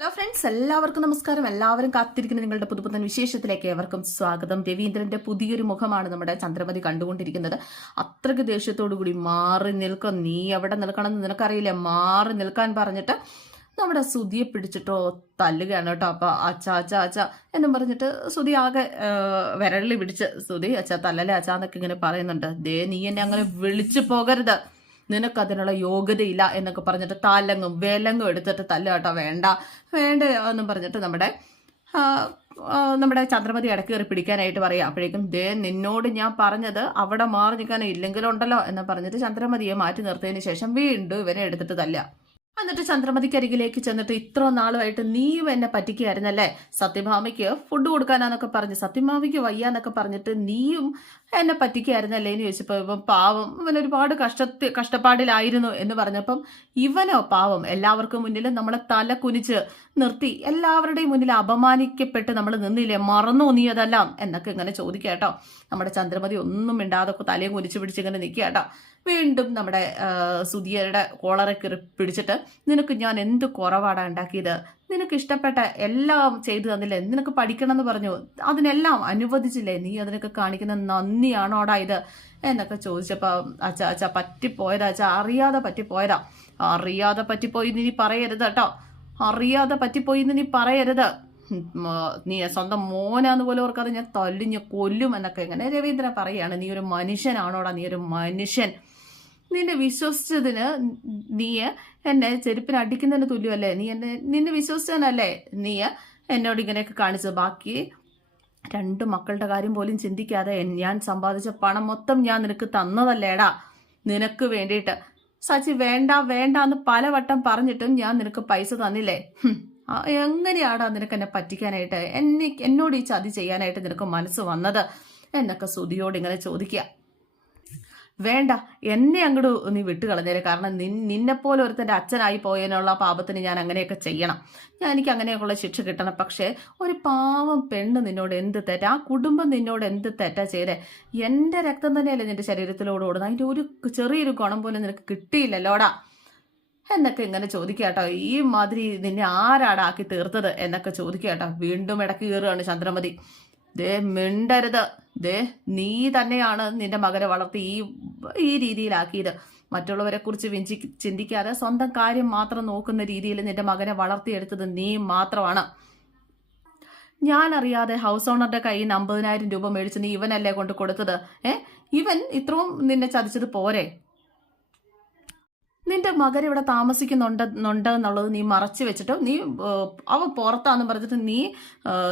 Hello friends എല്ലാവർക്കും നമസ്കാരം. എല്ലാവരും കാത്തിരിക്കുന്ന നിങ്ങളുടെ പുതുപുത്തൻ വിശേഷത്തിലേക്ക് ഏവർക്കും സ്വാഗതം. രവീന്ദ്രന്റെ പുതിയൊരു മുഖമാണ് നമ്മുടെ ചന്ദ്രമതി കണ്ടുകൊണ്ടിരിക്കുന്നത്. അത്രയ്ക്ക് ദേഷ്യത്തോടു കൂടി മാറി നിൽക്കും. നീ എവിടെ നിൽക്കണമെന്ന് നിനക്കറിയില്ല? മാറി നിൽക്കാൻ പറഞ്ഞിട്ട് നമ്മുടെ സുതിയെ പിടിച്ചിട്ടോ തല്ലുകയാണ് കേട്ടോ. അപ്പൊ അച്ഛ അച്ഛ അച്ഛ എന്നും പറഞ്ഞിട്ട് സുതി ആകെ വിരളി പിടിച്ച് സുതി അച്ഛ തല്ലല്ലേ അച്ഛ എന്നൊക്കെ ഇങ്ങനെ പറയുന്നുണ്ട്. ദേ നീ എന്നെ അങ്ങനെ വിളിച്ചു പോകരുത്. നിനക്ക് അതിനുള്ള യോഗ്യതയില്ല എന്നൊക്കെ പറഞ്ഞിട്ട് താലങ്ങും വേലങ്ങും എടുത്തിട്ട് തല്ലുകേട്ടോ വേണ്ട. വേണ്ട എന്നും പറഞ്ഞിട്ട് നമ്മുടെ നമ്മുടെ ചന്ദ്രമതി ഇടയ്ക്ക് കയറി പിടിക്കാനായിട്ട് പറയാം അപ്പോഴേക്കും ദേ നിന്നോട് ഞാൻ പറഞ്ഞത് അവിടെ മാറി നിൽക്കാൻ ഇല്ലെങ്കിലുണ്ടല്ലോ എന്ന് പറഞ്ഞിട്ട് ചന്ദ്രമതിയെ മാറ്റി നിർത്തിയതിന് ശേഷം വീണ്ടും ഇവനെ എടുത്തിട്ട് തല്ല എന്നിട്ട് ചന്ദ്രമതിക്കരികിലേക്ക് ചെന്നിട്ട് ഇത്ര നാളുമായിട്ട് നീയും എന്നെ പറ്റിക്കുകയായിരുന്നല്ലേ? സത്യഭാമയ്ക്ക് ഫുഡ് കൊടുക്കാനാന്നൊക്കെ പറഞ്ഞ് സത്യഭാമയ്ക്ക് വയ്യാന്നൊക്കെ പറഞ്ഞിട്ട് നീയും എന്നെ പറ്റിക്കുകയായിരുന്നല്ലേ എന്ന് ചോദിച്ചപ്പോൾ ഇവൻ പാവം ഇവൻ ഒരുപാട് കഷ്ടത്തി കഷ്ടപ്പാടിലായിരുന്നു എന്ന് പറഞ്ഞപ്പം ഇവനോ പാവം എല്ലാവർക്കും മുന്നിൽ നമ്മളെ തല കുനിച്ച് നിർത്തി എല്ലാവരുടെയും മുന്നിൽ അപമാനിക്കപ്പെട്ട് നമ്മൾ നിന്നില്ലേ? മറന്നു നീയതെല്ലാം എന്നൊക്കെ ഇങ്ങനെ ചോദിക്കുക കേട്ടോ. നമ്മുടെ ചന്ദ്രമതി ഒന്നും മിണ്ടാതെ തലയും കുനിച്ച് പിടിച്ച് ഇങ്ങനെ നിൽക്കുക കേട്ടോ. വീണ്ടും നമ്മുടെ സുധിയരുടെ കോളറെ കയറി പിടിച്ചിട്ട് നിനക്ക് ഞാൻ എന്ത് കുറവാടാ ഉണ്ടാക്കിയത്? നിനക്ക് ഇഷ്ടപ്പെട്ട എല്ലാം ചെയ്തു തന്നില്ലേ? നിനക്ക് പഠിക്കണം എന്ന് പറഞ്ഞു. അതിനെല്ലാം അനുവദിച്ചില്ലേ? നീ അതിനൊക്കെ കാണിക്കുന്ന നന്ദിയാണോടാ ഇത്? എന്നൊക്കെ ചോദിച്ചപ്പോ അച്ഛ അച്ഛ പറ്റിപ്പോയതാ അച്ഛ. അറിയാതെ പറ്റിപ്പോയതാ. അറിയാതെ പറ്റിപ്പോയി പോയി നീ പറയരുത് കേട്ടോ. അറിയാതെ പറ്റിപ്പോയി നീ പറയരുത്. നീ സ്വന്തം മോനാന്ന് പോലും ഓർക്കാതെ ഞാൻ തല്ലിഞ്ഞ് കൊല്ലും എന്നൊക്കെ ഇങ്ങനെ രവീന്ദ്രൻ പറയാണ്. നീ ഒരു മനുഷ്യനാണോടാ? നീ ഒരു മനുഷ്യൻ. നിന്നെ വിശ്വസിച്ചതിന് നീ എന്നെ ചെരുപ്പിന് അടിക്കുന്നതിന് തുല്യമല്ലേ? നീ എന്നെ നിന്നെ വിശ്വസിച്ചതിനല്ലേ നീ എന്നോട് ഇങ്ങനെയൊക്കെ കാണിച്ചത്. ബാക്കി രണ്ട് മക്കളുടെ കാര്യം പോലും ചിന്തിക്കാതെ ഞാൻ സമ്പാദിച്ച പണം മൊത്തം ഞാൻ നിനക്ക് തന്നതല്ലേടാ? നിനക്ക് വേണ്ടിയിട്ട്. സച്ചി വേണ്ട വേണ്ട എന്ന് പലവട്ടം പറഞ്ഞിട്ടും ഞാൻ നിനക്ക് പൈസ തന്നില്ലേ? എങ്ങനെയാടാ നിനക്ക് എന്നെ പറ്റിക്കാനായിട്ട്? എന്നെ എന്നോട് ഈ ചതി ചെയ്യാനായിട്ട് നിനക്ക് മനസ്സ് വന്നത്? എന്നൊക്കെ സുതിയോട് ഇങ്ങനെ ചോദിക്കുക. വേണ്ട എന്നെ അങ്ങോട്ട് നീ വിട്ടുകളഞ്ഞേരെ. കാരണം നിൻ നിന്നെപ്പോലെ ഒരുത്തന്റെ അച്ഛനായി പോയതിനുള്ള പാപത്തിന് ഞാൻ അങ്ങനെയൊക്കെ ചെയ്യണം. ഞാൻ എനിക്ക് അങ്ങനെയൊക്കെയുള്ള ശിക്ഷ കിട്ടണം. പക്ഷേ ഒരു പാവം പെണ്ണ് നിന്നോട് എന്ത് തെറ്റ? ആ കുടുംബം നിന്നോട് എന്ത് തെറ്റാ ചെയ്തേ? എന്റെ രക്തം തന്നെയല്ലേ നിന്റെ ശരീരത്തിലൂടെ ഓടുന്നത്. അതിന്റെ ഒരു ചെറിയൊരു ഗുണം പോലും നിനക്ക് കിട്ടിയില്ലല്ലോടാ. എന്നൊക്കെ ഇങ്ങനെ ചോദിക്കാട്ടോ ഈ മാതിരി നിന്നെ ആരാടാക്കി തീർത്തത്? എന്നൊക്കെ ചോദിക്കാട്ടോ വീണ്ടും ഇടയ്ക്ക് കയറുകയാണ് ചന്ദ്രമതി. ദേ മിണ്ടരുത്. ദേ നീ തന്നെയാണ് നിന്റെ മകനെ വളർത്തി ഈ ഈ രീതിയിലാക്കിയത്. മറ്റുള്ളവരെ കുറിച്ച് വിഞ്ചി ചിന്തിക്കാതെ സ്വന്തം കാര്യം മാത്രം നോക്കുന്ന രീതിയിൽ നിന്റെ മകനെ വളർത്തിയെടുത്തത് നീ മാത്രമാണ്. ഞാൻ അറിയാതെ ഹൗസ് ഓണറുടെ കയ്യിൽ നിന്ന് അമ്പതിനായിരം രൂപ മേടിച്ച് നീ ഇവനല്ലേ കൊണ്ട് കൊടുത്തത്? ഏ? ഇവൻ ഇത്രയും നിന്നെ ചതിച്ചത് പോരെ? നിന്റെ മകൻ ഇവിടെ താമസിക്കുന്നുണ്ടെന്നുണ്ട് എന്നുള്ളത് നീ മറച്ചു വെച്ചിട്ട് നീ അവ പുറത്താന്ന് പറഞ്ഞിട്ട് നീ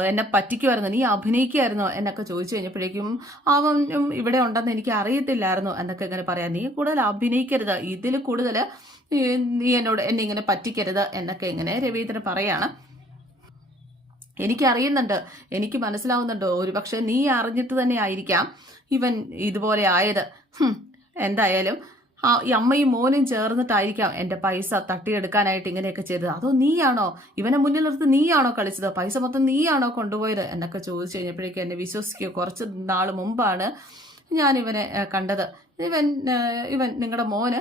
എന്നെ പറ്റിക്കുമായിരുന്നു നീ അഭിനയിക്കുമായിരുന്നോ എന്നൊക്കെ ചോദിച്ചു കഴിഞ്ഞപ്പോഴേക്കും അവനും ഇവിടെ ഉണ്ടെന്ന് എനിക്ക് അറിയത്തില്ലായിരുന്നു എന്നൊക്കെ ഇങ്ങനെ പറയാം. നീ കൂടുതൽ അഭിനയിക്കരുത് ഇതിൽ കൂടുതൽ നീ എന്നോട് എന്നെ ഇങ്ങനെ പറ്റിക്കരുത് എന്നൊക്കെ ഇങ്ങനെ രവീന്ദ്രൻ പറയാണ്. എനിക്കറിയുന്നുണ്ട് എനിക്ക് മനസ്സിലാവുന്നുണ്ട് ഒരുപക്ഷെ നീ അറിഞ്ഞിട്ട് തന്നെ ആയിരിക്കാം ഇവൻ ഇതുപോലെ ആയത്. എന്തായാലും ഈ അമ്മയും മോനും ചേർന്നിട്ടായിരിക്കാം എന്റെ പൈസ തട്ടിയെടുക്കാനായിട്ട് ഇങ്ങനെയൊക്കെ ചെയ്തത്. അതോ നീയാണോ? ഇവനെ മുന്നിൽ നിർത്തി നീയാണോ കളിച്ചത്? പൈസ മൊത്തം നീയാണോ കൊണ്ടുപോയത്? എന്നൊക്കെ ചോദിച്ചു കഴിഞ്ഞപ്പോഴേക്കും എന്നെ വിശ്വസിക്കുക കുറച്ച് നാൾ മുമ്പാണ് ഞാൻ ഇവനെ കണ്ടത്. ഇവൻ ഇവൻ നിങ്ങളുടെ മോന്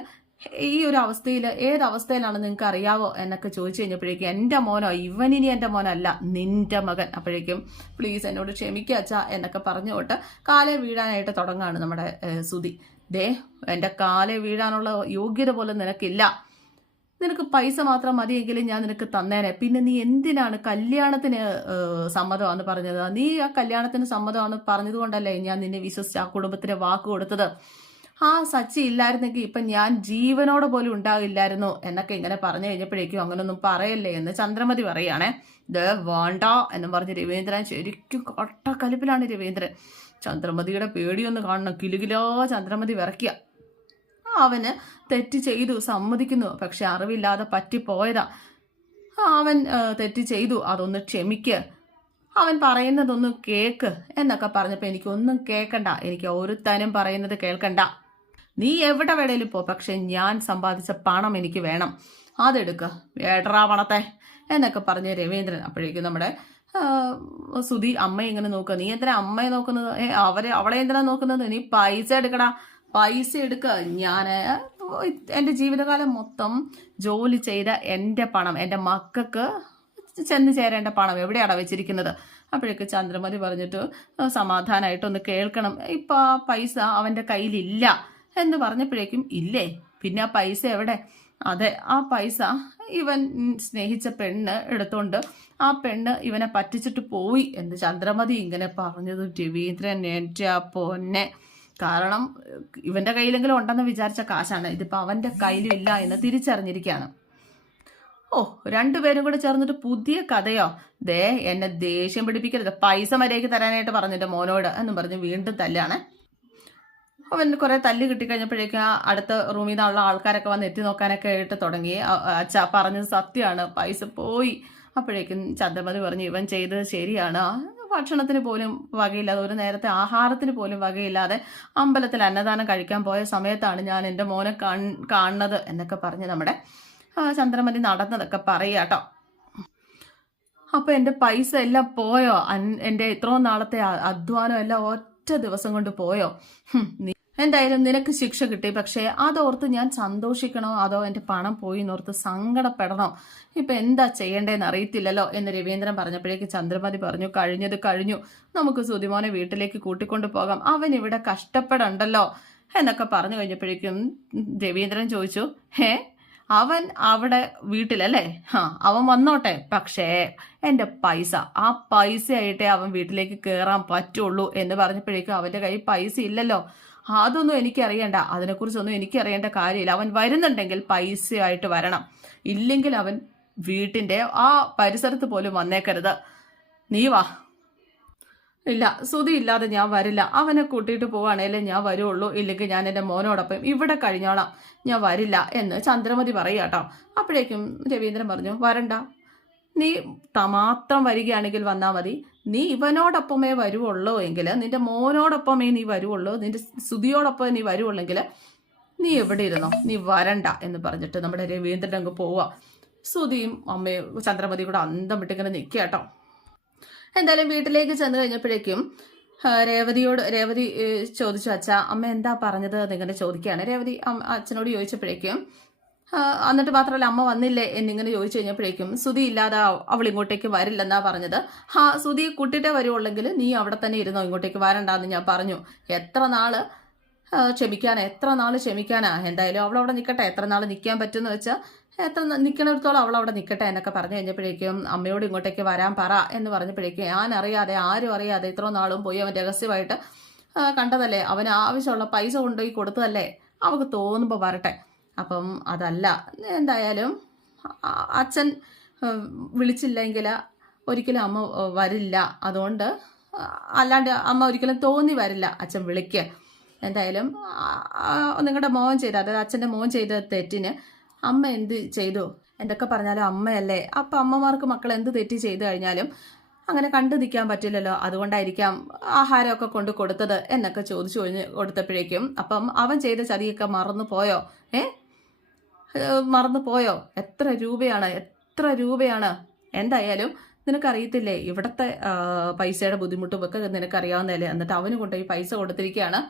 ഈ ഒരു അവസ്ഥയിൽ ഏതവസ്ഥയിലാണ് നിങ്ങൾക്ക് അറിയാവോ എന്നൊക്കെ ചോദിച്ചു കഴിഞ്ഞപ്പോഴേക്കും എന്റെ മോനോ ഇവനിനി എന്റെ മോനല്ല നിന്റെ മകൻ. അപ്പോഴേക്കും പ്ലീസ് എന്നോട് ക്ഷമിക്കുക അച്ഛാ എന്നൊക്കെ പറഞ്ഞുകൊണ്ട് കാലേ വീഴാനായിട്ട് തുടങ്ങാണ് നമ്മുടെ സുതി ദേ എന്റെ കാലേ വീഴാനുള്ള യോഗ്യത പോലും നിനക്കില്ല. നിനക്ക് പൈസ മാത്രം മതിയെങ്കിലും ഞാൻ നിനക്ക് തന്നേനെ. പിന്നെ നീ എന്തിനാണ് കല്യാണത്തിന് സമ്മതമാണെന്ന് പറഞ്ഞത്? നീ ആ കല്യാണത്തിന് സമ്മതമാണെന്ന് പറഞ്ഞതുകൊണ്ടല്ലേ ഞാൻ നിന്നെ വിശ്വസിച്ച് ആ കുടുംബത്തിന് വാക്ക് കൊടുത്തത്? ആ സച്ചി ഇല്ലായിരുന്നെങ്കിൽ ഇപ്പൊ ഞാൻ ജീവനോടെ പോലും ഉണ്ടാകില്ലായിരുന്നു എന്നൊക്കെ ഇങ്ങനെ പറഞ്ഞു കഴിഞ്ഞപ്പോഴേക്കും അങ്ങനൊന്നും പറയല്ലേ എന്ന് ചന്ദ്രമതി പറയുകയാണേ. ദ വേണ്ട എന്നും പറഞ്ഞ് രവീന്ദ്രൻ ശരിക്കും കൊട്ടക്കലിപ്പിലാണ് രവീന്ദ്രൻ. ചന്ദ്രമതിയുടെ പേടിയൊന്ന് കാണണം. കിലുകിലോ ചന്ദ്രമതി വിറയ്ക്കുക അവന് തെറ്റ് ചെയ്തു സമ്മതിക്കുന്നു. പക്ഷെ അറിവില്ലാതെ പറ്റിപ്പോയതാ. അവൻ തെറ്റ് ചെയ്തു. അതൊന്ന് ക്ഷമിക്ക്. അവൻ പറയുന്നതൊന്ന് കേക്ക് എന്നൊക്കെ പറഞ്ഞപ്പോൾ എനിക്കൊന്നും കേൾക്കണ്ട. എനിക്ക് ഒരുത്തനും പറയുന്നത് കേൾക്കണ്ട. നീ എവിടെ വേണേലും പോ പക്ഷെ ഞാൻ സമ്പാദിച്ച പണം എനിക്ക് വേണം. അതെടുക്ക. വേടറാ പണത്തെ. എന്നൊക്കെ പറഞ്ഞ രവീന്ദ്രൻ അപ്പോഴേക്കും നമ്മുടെ സുധി അമ്മയെ ഇങ്ങനെ നോക്കുക. നീ എന്തിനാ അമ്മയെ നോക്കുന്നത്? ഏ അവരെ അവളെ എന്തിനാ നോക്കുന്നത്? നീ പൈസ എടുക്കടാ. പൈസ എടുക്കുക ഞാൻ എന്റെ ജീവിതകാലം മൊത്തം ജോലി ചെയ്ത എന്റെ പണം എന്റെ മക്കൾക്ക് ചെന്ന് ചേരേണ്ട പണം എവിടെയാണ് വെച്ചിരിക്കുന്നത്? അപ്പോഴേക്ക് ചന്ദ്രമതി പറഞ്ഞിട്ട് സമാധാനമായിട്ടൊന്ന് കേൾക്കണം. ഇപ്പൊ ആ പൈസ അവന്റെ കയ്യിലില്ല. എന്ന് പറഞ്ഞപ്പോഴേക്കും ഇല്ലേ? പിന്നെ ആ പൈസ എവിടെ? അതെ ആ പൈസ ഇവൻ സ്നേഹിച്ച പെണ്ണ് എടുത്തോണ്ട് ആ പെണ്ണ് ഇവനെ പറ്റിച്ചിട്ട് പോയി എന്ന് ചന്ദ്രമതി ഇങ്ങനെ പറഞ്ഞത്. രവീന്ദ്രൻ എന്റെ ആ പൊന്നെ. കാരണം ഇവന്റെ കയ്യിലെങ്കിലും ഉണ്ടെന്ന് വിചാരിച്ച കാശാണ്. ഇതിപ്പോ അവന്റെ കയ്യിലും ഇല്ല എന്ന് തിരിച്ചറിഞ്ഞിരിക്കുകയാണ്. ഓ രണ്ടുപേരും കൂടെ ചേർന്നിട്ട് പുതിയ കഥയോ? ദേ എന്നെ ദേഷ്യം പിടിപ്പിക്കരുത്. പൈസ മര്യാദയ്ക്ക് തരാനായിട്ട് പറഞ്ഞിട്ട് മോനോട് എന്നും പറഞ്ഞ് വീണ്ടും തല്ലാണ് അവൻ കുറെ തല്ല് കിട്ടിക്കഴിഞ്ഞപ്പോഴേക്കും ആ അടുത്ത റൂമിൽ നിന്നുള്ള ആൾക്കാരൊക്കെ വന്ന് എത്തി നോക്കാനൊക്കെ ആയിട്ട് തുടങ്ങി. അച്ഛ പറഞ്ഞത് സത്യമാണ്. പൈസ പോയി. അപ്പോഴേക്കും ചന്ദ്രമതി പറഞ്ഞു ഇവൻ ചെയ്തത് ശരിയാണ്. ഭക്ഷണത്തിന് പോലും വകയില്ലാതെ ഒരു നേരത്തെ ആഹാരത്തിന് പോലും വകയില്ലാതെ അമ്പലത്തിൽ അന്നദാനം കഴിക്കാൻ പോയ സമയത്താണ് ഞാൻ എന്റെ മോനെ കാണുന്നത് എന്നൊക്കെ പറഞ്ഞ് നമ്മുടെ ചന്ദ്രമതി നടന്നതൊക്കെ പറയാട്ടോ. അപ്പോൾ എന്റെ പൈസ എല്ലാം പോയോ? എന്റെ ഇത്രയും നാളത്തെ അധ്വാനം എല്ലാം ഒറ്റ ദിവസം കൊണ്ട് പോയോ? എന്തായാലും നിനക്ക് ശിക്ഷ കിട്ടി. പക്ഷേ അതോർത്ത് ഞാൻ സന്തോഷിക്കണോ? അതോ എന്റെ പണം പോയി എന്നോർത്ത് സങ്കടപ്പെടണോ? ഇപ്പൊ എന്താ ചെയ്യേണ്ടതെന്ന് അറിയത്തില്ലല്ലോ എന്ന് രവീന്ദ്രൻ പറഞ്ഞപ്പോഴേക്ക് ചന്ദ്രമതി പറഞ്ഞു കഴിഞ്ഞത് കഴിഞ്ഞു. നമുക്ക് സുതിമോനെ വീട്ടിലേക്ക് കൂട്ടിക്കൊണ്ടു പോകാം. അവൻ ഇവിടെ കഷ്ടപ്പെടണ്ടല്ലോ. എന്നൊക്കെ പറഞ്ഞു കഴിഞ്ഞപ്പോഴേക്കും രവീന്ദ്രൻ ചോദിച്ചു ഹേ അവൻ അവിടെ വീട്ടിലല്ലേ? ആ അവൻ വന്നോട്ടെ. പക്ഷേ എന്റെ പൈസ ആ പൈസ ആയിട്ടേ അവൻ വീട്ടിലേക്ക് കയറാൻ പറ്റുള്ളൂ. എന്ന് പറഞ്ഞപ്പോഴേക്കും അവന്റെ കയ്യിൽ പൈസ ഇല്ലല്ലോ. അതൊന്നും എനിക്കറിയണ്ട. അതിനെക്കുറിച്ചൊന്നും എനിക്കറിയേണ്ട കാര്യമില്ല. അവൻ വരുന്നുണ്ടെങ്കിൽ പൈസയായിട്ട് വരണം. ഇല്ലെങ്കിൽ അവൻ വീട്ടിന്റെ ആ പരിസരത്ത് പോലും വന്നേക്കരുത്. നീ വാ. ഇല്ല സുതി ഇല്ലാതെ ഞാൻ വരില്ല. അവനെ കൂട്ടിയിട്ട് പോവാണേലേ ഞാൻ വരുള്ളൂ. ഇല്ലെങ്കിൽ ഞാൻ എന്റെ മോനോടൊപ്പം ഇവിടെ കഴിഞ്ഞോളാം. ഞാൻ വരില്ല എന്ന് ചന്ദ്രമതി പറയാട്ടോ അപ്പോഴേക്കും രവീന്ദ്രൻ പറഞ്ഞു വരണ്ട. നീ മാത്രം വരികയാണെങ്കിൽ വന്നാൽ മതി. നീ ഇവനോടൊപ്പമേ വരുവുള്ളൂ എങ്കിൽ നിന്റെ മോനോടൊപ്പമേ നീ വരുവുള്ളൂ നിന്റെ സ്തുതിയോടൊപ്പം നീ വരുവുള്ളെങ്കിൽ നീ എവിടെ ഇരുന്നോ? നീ വരണ്ട എന്ന് പറഞ്ഞിട്ട് നമ്മുടെ രവീന്ദ്രൻ അങ്ങ് പോവാ. സുതിയും അമ്മയും ചന്ദ്രമതി കൂടെ അന്തം വിട്ടിങ്ങനെ നിൽക്കുക കേട്ടോ. എന്തായാലും വീട്ടിലേക്ക് ചെന്ന് കഴിഞ്ഞപ്പോഴേക്കും രേവതിയോട് രേവതി ചോദിച്ചു അച്ഛ അമ്മ എന്താ പറഞ്ഞത്? എന്നിങ്ങനെ ചോദിക്കുകയാണ്. രേവതി അച്ഛനോട് ചോദിച്ചപ്പോഴേക്കും എന്നിട്ട് മാത്രമല്ല അമ്മ വന്നില്ലേ എന്നിങ്ങനെ ചോദിച്ചു കഴിഞ്ഞപ്പോഴേക്കും സുതി ഇല്ലാതെ അവൾ ഇങ്ങോട്ടേക്ക് വരില്ലെന്നാ പറഞ്ഞത്. ഹാ സുതി കുട്ടിയുടെ വരുവുള്ളെങ്കിൽ നീ അവിടെ തന്നെ ഇരുന്നോ ഇങ്ങോട്ടേക്ക് വരണ്ടെന്ന് ഞാൻ പറഞ്ഞു. എത്ര നാൾ ക്ഷമിക്കാനാ എത്ര നാൾ ക്ഷമിക്കാനാ? എന്തായാലും അവൾ അവിടെ നിൽക്കട്ടെ എത്ര നാൾ നിൽക്കാൻ പറ്റുമെന്ന് വെച്ചാൽ എത്ര നിൽക്കണത്തോളം അവൾ അവിടെ നിൽക്കട്ടെ എന്നൊക്കെ പറഞ്ഞു കഴിഞ്ഞപ്പോഴേക്കും അമ്മയോട് ഇങ്ങോട്ടേക്ക് വരാൻ പറ എന്ന് പറഞ്ഞപ്പോഴേക്കും ഞാൻ അറിയാതെ ആരും അറിയാതെ ഇത്ര നാളും പോയി അവൻ രഹസ്യമായിട്ട് കണ്ടതല്ലേ? അവന് ആവശ്യമുള്ള പൈസ കൊണ്ടുപോയി കൊടുത്തതല്ലേ? അവൾക്ക് തോന്നുമ്പോൾ വരട്ടെ. അപ്പം അതല്ല. എന്തായാലും അച്ഛൻ വിളിച്ചില്ലെങ്കിൽ ഒരിക്കലും അമ്മ വരില്ല. അതുകൊണ്ട് അല്ലാണ്ട് അമ്മ ഒരിക്കലും തോന്നി വരില്ല അച്ഛൻ വിളിക്കുക എന്തായാലും നിങ്ങളുടെ മോൻ ചെയ്ത അതായത് അച്ഛന്റെ മോൻ ചെയ്ത തെറ്റിന് അമ്മ എന്ത് ചെയ്തു? എന്തൊക്കെ പറഞ്ഞാലും അമ്മയല്ലേ? അപ്പം അമ്മമാർക്ക് മക്കൾ എന്ത് തെറ്റി ചെയ്തു കഴിഞ്ഞാലും അങ്ങനെ കണ്ടു നിൽക്കാൻ പറ്റില്ലല്ലോ. അതുകൊണ്ടായിരിക്കാം ആഹാരമൊക്കെ കൊണ്ട് കൊടുത്തത് എന്നൊക്കെ ചോദിച്ചു കഴിഞ്ഞ് കൊടുത്തപ്പോഴേക്കും അപ്പം അവൻ ചെയ്ത ചതിയൊക്കെ മറന്നു പോയോ ഏ? മറന്നു പോയോ എത്ര രൂപയാണ് എത്ര രൂപയാണ്? എന്തായാലും നിനക്കറിയത്തില്ലേ ഇവിടുത്തെ പൈസയുടെ ബുദ്ധിമുട്ടും ഒക്കെ നിനക്കറിയാവുന്നതല്ലേ? എന്നിട്ട് അവന് കൊണ്ടുപോയി പൈസ കൊടുത്തിരിക്കുകയാണ്.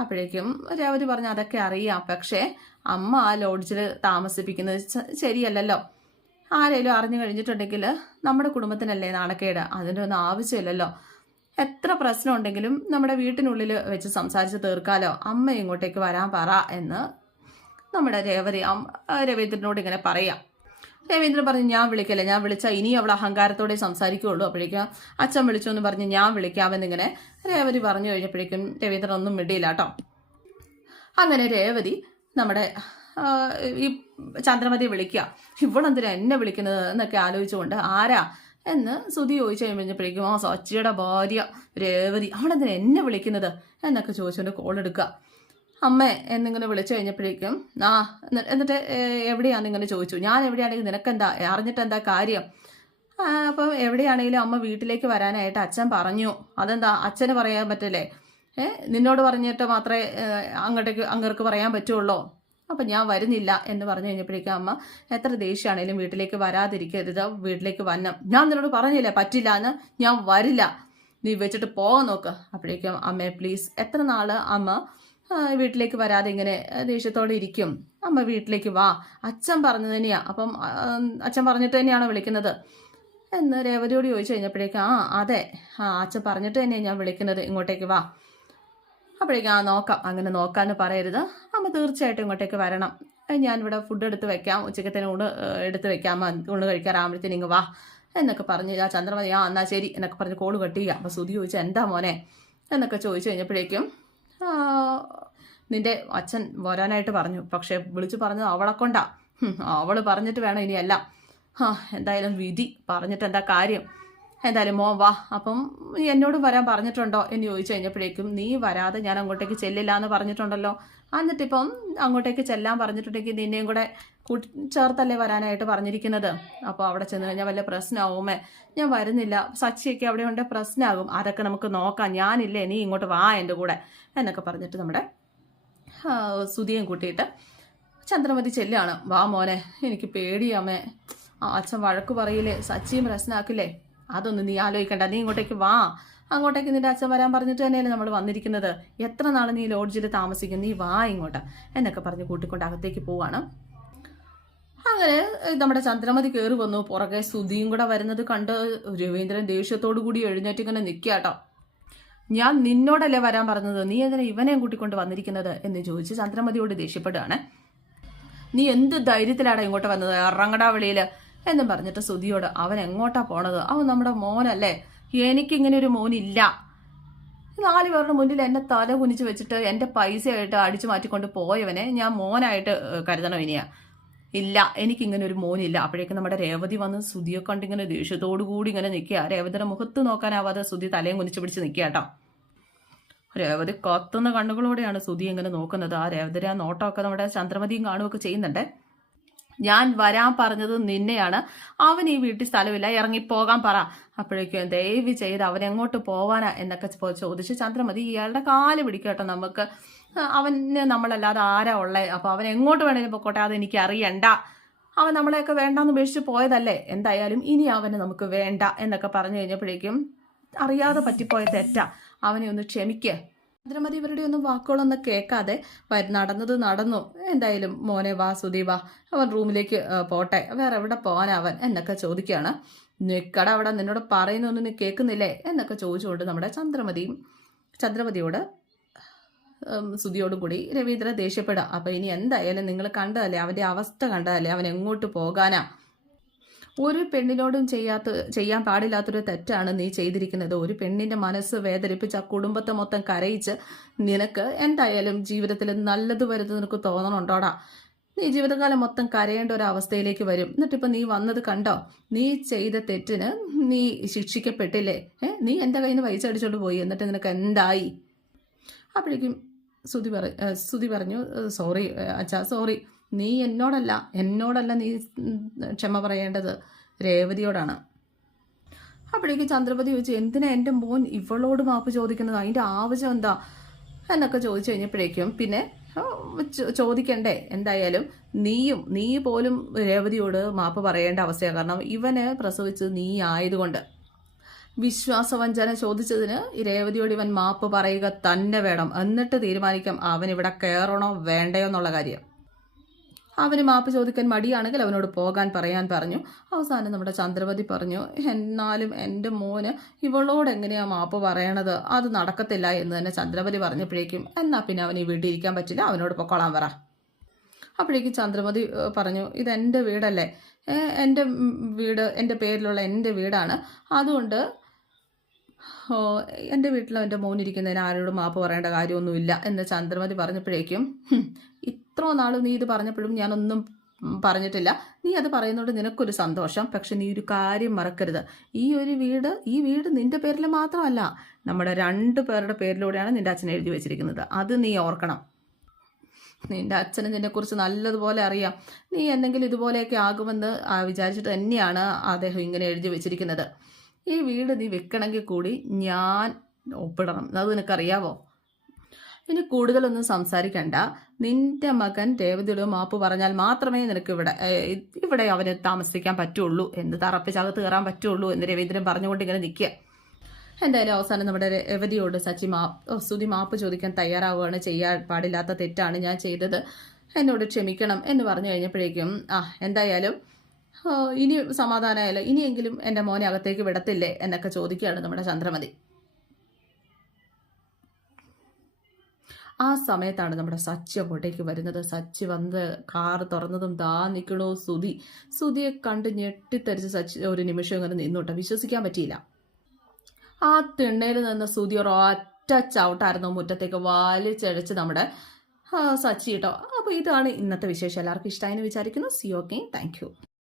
അപ്പോഴേക്കും രേവതി പറഞ്ഞു അതൊക്കെ അറിയാം. പക്ഷേ അമ്മ ആ ലോഡ്ജിൽ താമസിപ്പിക്കുന്നത് ശരിയല്ലല്ലോ. ആരെങ്കിലും അറിഞ്ഞു കഴിഞ്ഞിട്ടുണ്ടെങ്കിൽ നമ്മുടെ കുടുംബത്തിനല്ലേ നാണക്കേട്? അതിന്റെ ഒന്നും ആവശ്യമില്ലല്ലോ. എത്ര പ്രശ്നം ഉണ്ടെങ്കിലും നമ്മുടെ വീട്ടിനുള്ളിൽ വെച്ച് സംസാരിച്ച് തീർക്കാലോ? അമ്മ ഇങ്ങോട്ടേക്ക് വരാൻ പറ എന്ന് നമ്മുടെ രേവതി രവീന്ദ്രനോട് ഇങ്ങനെ പറയാം. രവീന്ദ്രൻ പറഞ്ഞു ഞാൻ വിളിക്കല്ലേ? ഞാൻ വിളിച്ചാൽ ഇനി അവൾ അഹങ്കാരത്തോടെ സംസാരിക്കുകയുള്ളൂ അപ്പോഴേക്കും അച്ഛൻ വിളിച്ചു എന്ന് പറഞ്ഞ് ഞാൻ വിളിക്കാമെന്നിങ്ങനെ രേവതി പറഞ്ഞു കഴിഞ്ഞപ്പോഴേക്കും രവീന്ദ്രൻ ഒന്നും മിണ്ടിയില്ല കേട്ടോ. അങ്ങനെ രേവതി നമ്മുടെ ഈ ചന്ദ്രമതി വിളിക്കുക. ഇവളെന്തിനാ എന്നെ വിളിക്കുന്നത്? എന്നൊക്കെ ആലോചിച്ചുകൊണ്ട് ആരാ? എന്ന് സുധി ചോദിച്ചു കഴിഞ്ഞപ്പോഴേക്കും ആ സച്ചിയുടെ ഭാര്യ രേവതി. അവളെന്തിനാ എന്നെ വിളിക്കുന്നത്? എന്നൊക്കെ ചോദിച്ചുകൊണ്ട് കോൾ എടുക്കുക. അമ്മ എന്നിങ്ങനെ വിളിച്ചു കഴിഞ്ഞപ്പോഴേക്കും ആ എന്നിട്ട് എവിടെയാന്ന് ഇങ്ങനെ ചോദിച്ചു. ഞാൻ എവിടെയാണെങ്കിൽ നിനക്കെന്താ അറിഞ്ഞിട്ട് എന്താ കാര്യം അപ്പം എവിടെയാണെങ്കിലും അമ്മ വീട്ടിലേക്ക് വരാനായിട്ട് അച്ഛൻ പറഞ്ഞു. അതെന്താ അച്ഛന് പറയാൻ പറ്റില്ലേ? ഏ നിന്നോട് പറഞ്ഞിട്ട് മാത്രമേ അങ്ങോട്ടേക്ക് അങ്ങർക്ക് പറയാൻ പറ്റുള്ളൂ. അപ്പം ഞാൻ വരുന്നില്ല എന്ന് പറഞ്ഞു കഴിഞ്ഞപ്പോഴേക്കും അമ്മ എത്ര ദേഷ്യമാണേലും വീട്ടിലേക്ക് വരാതിരിക്കരുത്. വീട്ടിലേക്ക് വന്ന ഞാൻ നിന്നോട് പറഞ്ഞില്ല പറ്റില്ല എന്ന് ഞാൻ വരില്ല. നീ വെച്ചിട്ട് പോകാൻ നോക്ക്. അപ്പോഴേക്കും അമ്മേ പ്ലീസ് എത്ര നാൾ അമ്മ വീട്ടിലേക്ക് വരാതെ ഇങ്ങനെ ദേഷ്യത്തോടെ ഇരിക്കും. അമ്മ വീട്ടിലേക്ക് വാ. അച്ഛൻ പറഞ്ഞു തന്നെയാ. അപ്പം അച്ഛൻ പറഞ്ഞിട്ട് തന്നെയാണോ വിളിക്കുന്നത്? എന്ന് രേവതിയോട് ചോദിച്ചു കഴിഞ്ഞപ്പോഴേക്കും ആ അതെ. ആ അച്ഛൻ പറഞ്ഞിട്ട് തന്നെയാണ് ഞാൻ വിളിക്കുന്നത്. ഇങ്ങോട്ടേക്ക് വാ. അപ്പോഴേക്കും ആ നോക്കാം. അങ്ങനെ നോക്കാന്ന് പറയരുത്. അമ്മ തീർച്ചയായിട്ടും ഇങ്ങോട്ടേക്ക് വരണം. ഞാനിവിടെ ഫുഡ് എടുത്ത് വെക്കാം. ഉച്ചക്കത്തേന് ഊണ് എടുത്ത് വെക്കാം. ഊണ് കഴിക്കാറാകുമ്പോഴത്തേന് ഇങ്ങ് വാ. എന്നൊക്കെ പറഞ്ഞ് ആ ചന്ദ്രമതി ആ എന്നാ ശരി എന്നൊക്കെ പറഞ്ഞ് കോൾ കട്ട് ചെയ്യുക. അപ്പോൾ സുധി ചോദിച്ചാൽ എന്താ മോനെ? എന്നൊക്കെ ചോദിച്ചു കഴിഞ്ഞപ്പോഴേക്കും നിന്റെ അച്ഛൻ വരാനായിട്ട് പറഞ്ഞു. പക്ഷേ വിളിച്ചു പറഞ്ഞത് അവളെ കൊണ്ടാ. അവൾ പറഞ്ഞിട്ട് വേണം ഇനിയല്ല. ആ എന്തായാലും വിധി പറഞ്ഞിട്ട് എന്താ കാര്യം? എന്തായാലും മോൻ വാ. അപ്പം നീ എന്നോട് വരാൻ പറഞ്ഞിട്ടുണ്ടോ എന്ന് ചോദിച്ചു കഴിഞ്ഞപ്പോഴേക്കും നീ വരാതെ ഞാൻ അങ്ങോട്ടേക്ക് ചെല്ലില്ല എന്ന് പറഞ്ഞിട്ടുണ്ടല്ലോ. എന്നിട്ടിപ്പം അങ്ങോട്ടേക്ക് ചെല്ലാൻ പറഞ്ഞിട്ടുണ്ടെങ്കിൽ നിന്നെയും കൂടെ കൂട്ടി ചേർത്തല്ലേ വരാനായിട്ട് പറഞ്ഞിരിക്കുന്നത്? അപ്പോൾ അവിടെ ചെന്ന് കഴിഞ്ഞാൽ വല്ല പ്രശ്നമാവുമേ? ഞാൻ വരുന്നില്ല. സച്ചിയൊക്കെ അവിടെ ഉണ്ട്. പ്രശ്നമാകും. അതൊക്കെ നമുക്ക് നോക്കാം. ഞാനില്ലേ നീ ഇങ്ങോട്ട് വാ എന്റെ കൂടെ എന്നൊക്കെ പറഞ്ഞിട്ട് നമ്മുടെ സുതിയും കൂട്ടിയിട്ട് ചന്ദ്രമതി ചെല്ലാണ് വാ മോനെ എനിക്ക് പേടിയാമേ അച്ഛൻ വഴക്ക് പറയില്ലേ? സച്ചിയും പ്രശ്നമാക്കില്ലേ? അതൊന്നും നീ ആലോചിക്കണ്ട. നീ ഇങ്ങോട്ടേക്ക് വാ. അങ്ങോട്ടേക്ക് നിന്റെ അച്ഛൻ വരാൻ പറഞ്ഞിട്ട് തന്നെയല്ലേ നമ്മൾ വന്നിരിക്കുന്നത്? എത്ര നാൾ നീ ലോഡ്ജിൽ താമസിക്കുന്നു? നീ വാ ഇങ്ങോട്ട്. എന്നൊക്കെ പറഞ്ഞ് കൂട്ടിക്കൊണ്ട് അകത്തേക്ക് പോവാണ്. അങ്ങനെ നമ്മുടെ ചന്ദ്രമതി കയറി വന്നു. പുറകെ സുധിയും കൂടെ വരുന്നത് കണ്ട് രവീന്ദ്രൻ ദേഷ്യത്തോടു കൂടി എഴുന്നേറ്റ് ഇങ്ങനെ നിൽക്കാട്ടോ ഞാൻ നിന്നോടല്ലേ വരാൻ പറഞ്ഞത്? നീ എന്തിനാ ഇവനെയും കൂട്ടിക്കൊണ്ട് വന്നിരിക്കുന്നത്? എന്ന് ചോദിച്ച് ചന്ദ്രമതിയോട് ദേഷ്യപ്പെടുകയാണ്. നീ എന്ത് ധൈര്യത്തിലാണ് ഇങ്ങോട്ട് വന്നത്? ഇറങ്ങടാ വെളിയിൽ എന്നും പറഞ്ഞിട്ട് സുധിയോട് അവൻ എങ്ങോട്ടാ പോണത്? അവൻ നമ്മുടെ മോനല്ലേ. എനിക്കിങ്ങനെ ഒരു മോനില്ല. നാല് പേരുടെ മുന്നിൽ എന്നെ തല കുനിച്ച് വെച്ചിട്ട് എന്റെ പൈസയായിട്ട് അടിച്ചു മാറ്റിക്കൊണ്ട് പോയവനെ ഞാൻ മോനായിട്ട് കരുതണം ഇനിയാ. ഇല്ല എനിക്കിങ്ങനെ ഒരു മോനില്ല. അപ്പോഴേക്കും നമ്മുടെ രേവതി വന്ന് സുധിയെ കണ്ടിങ്ങനെ ദേഷ്യത്തോടു കൂടി ഇങ്ങനെ നിൽക്കുക. രേവതിയുടെ മുഖത്ത് നോക്കാനാവാതെ സുധി തലയും കുനിച്ച് പിടിച്ച് നിൽക്കുക കേട്ടോ. രേവതി കത്തുന്ന കണ്ണുകളോടെയാണ് സുധി ഇങ്ങനെ നോക്കുന്നത്. ആ രേവതിയുടെ ആ നോട്ടമൊക്കെ നമ്മുടെ ചന്ദ്രമതിയും കാണുകയൊക്കെ ചെയ്യുന്നുണ്ട്. ഞാൻ വരാൻ പറഞ്ഞത് നിന്നെയാണ്. അവൻ ഈ വീട്ടിൽ സ്ഥലമില്ല. ഇറങ്ങിപ്പോകാൻ പറ. അപ്പോഴേക്കും ദയവ് ചെയ്ത് അവനെങ്ങോട്ട് പോവാനാ എന്നൊക്കെ ചോദിച്ച്. ചന്ദ്രമതി ഇയാളുടെ കാൽ പിടിക്കട്ടോ നമുക്ക്. അവന് നമ്മളല്ലാതെ ആരാ ഉള്ളത് അപ്പോൾ അവൻ എങ്ങോട്ട് വേണേലും പൊക്കോട്ടെ അത് എനിക്ക് അറിയണ്ട. അവൻ നമ്മളെയൊക്കെ വേണ്ടാന്ന് ഉപേക്ഷിച്ച് പോയതല്ലേ? എന്തായാലും ഇനി അവന് നമുക്ക് വേണ്ട എന്നൊക്കെ പറഞ്ഞു കഴിഞ്ഞപ്പോഴേക്കും അറിയാതെ പറ്റിപ്പോയ തെറ്റാ. അവനെ ഒന്ന് ക്ഷമിക്ക്. ചന്ദ്രമതി ഇവരുടെ ഒന്നും വാക്കുകളൊന്നും കേൾക്കാതെ നടന്നത് നടന്നു. എന്തായാലും മോനെ വാ സുദീപ അവൻ റൂമിലേക്ക് പോട്ടെ. വേറെ എവിടെ പോകാൻ അവൻ എന്നൊക്കെ ചോദിക്കുകയാണ്. നിക്കട അവിടെ നിന്നോട് പറയുന്നൊന്നും നീ കേൾക്കുന്നില്ലേ? എന്നൊക്കെ ചോദിച്ചുകൊണ്ട് നമ്മുടെ ചന്ദ്രമതിയും ചന്ദ്രമതിയോട് ഉം, കൂടി രവീന്ദ്രൻ ദേഷ്യപ്പെടുക. അപ്പൊ ഇനി എന്തായാലും നിങ്ങൾ കണ്ടതല്ലേ? അവന്റെ അവസ്ഥ കണ്ടതല്ലേ? അവൻ എങ്ങോട്ട് പോകാനാ? ഒരു പെണ്ണിനോടും ചെയ്യാത്ത ചെയ്യാൻ പാടില്ലാത്തൊരു തെറ്റാണ് നീ ചെയ്തിരിക്കുന്നത്. ഒരു പെണ്ണിന്റെ മനസ്സ് വേദനിപ്പിച്ച് ആ കുടുംബത്തെ മൊത്തം കരയിച്ച് നിനക്ക് എന്തായാലും ജീവിതത്തിൽ നല്ലത് വരുന്നത് നിനക്ക് തോന്നണുണ്ടോടാ? നീ ജീവിതകാലം മൊത്തം കരയേണ്ട ഒരു അവസ്ഥയിലേക്ക് വരും. എന്നിട്ടിപ്പോ നീ വന്നത് കണ്ടോ? നീ ചെയ്ത തെറ്റിന് നീ ശിക്ഷിക്കപ്പെട്ടില്ലേ? ഏ നീ എന്റെ കയ്യിൽ നിന്ന് പൈസ അടിച്ചോണ്ട് പോയി. എന്നിട്ട് നിനക്ക് എന്തായി? അപ്പോഴേക്കും സുതി പറ സുതി പറഞ്ഞു സോറി അച്ഛാ സോറി നീ എന്നോടല്ല എന്നോടല്ല നീ ക്ഷമ പറയേണ്ടത്. രേവതിയോടാണ്. അപ്പോഴേക്കും ചന്ദ്രപതി ചോദിച്ചു എന്തിനാ എന്റെ മോൻ ഇവളോട് മാപ്പ് ചോദിക്കുന്നത്? അതിന്റെ ആവശ്യം എന്താ? എന്നൊക്കെ ചോദിച്ചു കഴിഞ്ഞപ്പോഴേക്കും പിന്നെ ചോദിക്കണ്ടേ. എന്തായാലും നീയും നീ പോലും രേവതിയോട് മാപ്പ് പറയേണ്ട അവസ്ഥയാണ്. കാരണം ഇവന് പ്രസവിച്ച് നീ ആയതുകൊണ്ട്. വിശ്വാസവഞ്ചന ചോദിച്ചതിന് രേവതിയോട് ഇവൻ മാപ്പ് പറയുക തന്നെ വേണം. എന്നിട്ട് തീരുമാനിക്കാം അവൻ ഇവിടെ കയറണോ വേണ്ടയോ എന്നുള്ള കാര്യം. അവന് മാപ്പ് ചോദിക്കാൻ മടിയാണെങ്കിൽ അവനോട് പോകാൻ പറയാൻ പറഞ്ഞു. അവസാനം നമ്മുടെ ചന്ദ്രപതി പറഞ്ഞു എന്നാലും എന്റെ മോന് ഇവളോട് എങ്ങനെയാ മാപ്പ് പറയണത്? അത് നടക്കത്തില്ല എന്ന് തന്നെ ചന്ദ്രപതി പറഞ്ഞപ്പോഴേക്കും എന്നാൽ പിന്നെ അവന് ഇരിക്കാൻ പറ്റില്ല അവനോട് പൊക്കോളാൻ പറ. അപ്പോഴേക്കും ചന്ദ്രമതി പറഞ്ഞു ഇതെന്റെ വീടല്ലേ? എന്റെ വീട് എന്റെ പേരിലുള്ള എന്റെ വീടാണ്. അതുകൊണ്ട് എന്റെ വീട്ടിൽ എന്റെ മോനിരിക്കുന്നതിന് ആരോടും മാപ്പ് പറയേണ്ട കാര്യമൊന്നുമില്ല എന്ന് ചന്ദ്രമതി പറഞ്ഞപ്പോഴേക്കും "ഹും, ഇത്രോ നാൾ നീ ഇത് പറഞ്ഞപ്പോഴും ഞാനൊന്നും പറഞ്ഞിട്ടില്ല. നീ അത് പറയുന്നതുകൊണ്ട് നിനക്കൊരു സന്തോഷം. പക്ഷെ നീ ഒരു കാര്യം മറക്കരുത്. ഈ ഒരു വീട് ഈ വീട് നിന്റെ പേരിൽ മാത്രമല്ല നമ്മുടെ രണ്ട് പേരുടെ പേരിലൂടെയാണ് നിന്റെ അച്ഛൻ എഴുതി വെച്ചിരിക്കുന്നത്. അത് നീ ഓർക്കണം. നിന്റെ അച്ഛന് നിന്നെക്കുറിച്ച് നല്ലതുപോലെ അറിയാം. നീ എന്തെങ്കിലും ഇതുപോലെയൊക്കെ ആകുമെന്ന് വിചാരിച്ചിട്ട് തന്നെയാണ് അദ്ദേഹം ഇങ്ങനെ എഴുതി വെച്ചിരിക്കുന്നത്. ഈ വീട് നീ വെക്കണമെങ്കിൽ കൂടി ഞാൻ ഒപ്പിടണം. അത് നിനക്കറിയാവോ? ഇനി കൂടുതലൊന്നും സംസാരിക്കണ്ട. നിന്റെ മകൻ രേവതിയുടെ മാപ്പ് പറഞ്ഞാൽ മാത്രമേ നിനക്ക് ഇവിടെ ഇവിടെ അവന് താമസിക്കാൻ പറ്റുള്ളൂ എന്ന് തറപ്പിച്ചകത്ത് കയറാൻ പറ്റുള്ളൂ എന്ന് രവീന്ദ്രൻ പറഞ്ഞുകൊണ്ട് ഇങ്ങനെ നിൽക്കുക. എന്തായാലും അവസാനം നമ്മുടെ രവതിയോട് സച്ചി മാപ്പ് സ്തുതി മാപ്പ് ചോദിക്കാൻ തയ്യാറാവുകയാണ്. ചെയ്യാൻ പാടില്ലാത്ത തെറ്റാണ് ഞാൻ ചെയ്തത്. എന്നോട് ക്ഷമിക്കണം എന്ന് പറഞ്ഞു കഴിഞ്ഞപ്പോഴേക്കും ആ എന്തായാലും ഇനി സമാധാനമായല്ലോ ഇനിയെങ്കിലും എന്റെ മോനെ അകത്തേക്ക് വിടത്തില്ലേ എന്നൊക്കെ ചോദിക്കുകയാണ് നമ്മുടെ ചന്ദ്രമതി. ആ സമയത്താണ് നമ്മുടെ സച്ചി അങ്ങോട്ടേക്ക് വരുന്നത്. സച്ചി വന്ന് കാർ തുറന്നതും ദാ നിൽക്കണോ സുതി സുതിയെ കണ്ട് ഞെട്ടിത്തരിച്ച് സച്ചി ഒരു നിമിഷം ഇങ്ങനെ നിന്നോട്ടെ. വിശ്വസിക്കാൻ പറ്റിയില്ല. ആ തിണ്ണയിൽ നിന്ന് സുതി ഒരു ഒറ്റ ചവിട്ടായിരുന്നു മുറ്റത്തേക്ക് വലിച്ചഴച്ച് നമ്മുടെ സച്ചി കേട്ടോ. അപ്പോൾ ഇതാണ് ഇന്നത്തെ വിശേഷം. എല്ലാവർക്കും ഇഷ്ടമായെന്ന് വിചാരിക്കുന്നു. C okay thank